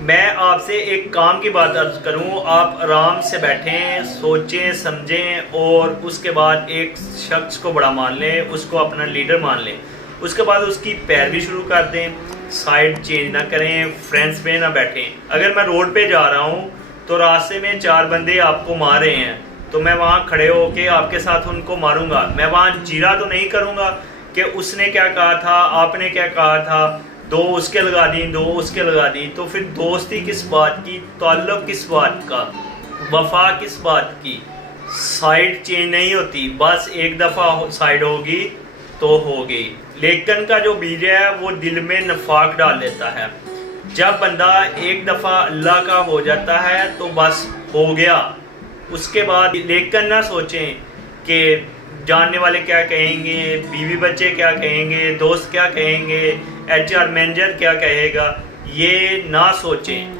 میں آپ سے ایک کام کی بات عرض کروں، آپ آرام سے بیٹھیں، سوچیں سمجھیں اور اس کے بعد ایک شخص کو بڑا مان لیں، اس کو اپنا لیڈر مان لیں، اس کے بعد اس کی پیروی شروع کر دیں، سائیڈ چینج نہ کریں، فرینڈز پہ نہ بیٹھیں۔ اگر میں روڈ پہ جا رہا ہوں تو راستے میں 4 بندے آپ کو مار رہے ہیں تو میں وہاں کھڑے ہو کے آپ کے ساتھ ان کو ماروں گا، میں وہاں جیرا تو نہیں کروں گا کہ اس نے کیا کہا تھا، آپ نے کیا کہا تھا، 2 اس کے لگا دی، 2 اس کے لگا دی، تو پھر دوستی کس بات کی، تعلق کس بات کا، وفا کس بات کی؟ سائیڈ چینج نہیں ہوتی، بس ایک دفعہ سائیڈ ہوگی تو ہوگی۔ لیکن کا جو بیج ہے وہ دل میں نفاق ڈال دیتا ہے۔ جب بندہ ایک دفعہ اللہ کا ہو جاتا ہے تو بس ہو گیا، اس کے بعد لیکن نہ سوچیں کہ جاننے والے کیا کہیں گے، بیوی بچے کیا کہیں گے، دوست کیا کہیں گے، HR مینیجر کیا کہے گا، یہ نہ سوچیں۔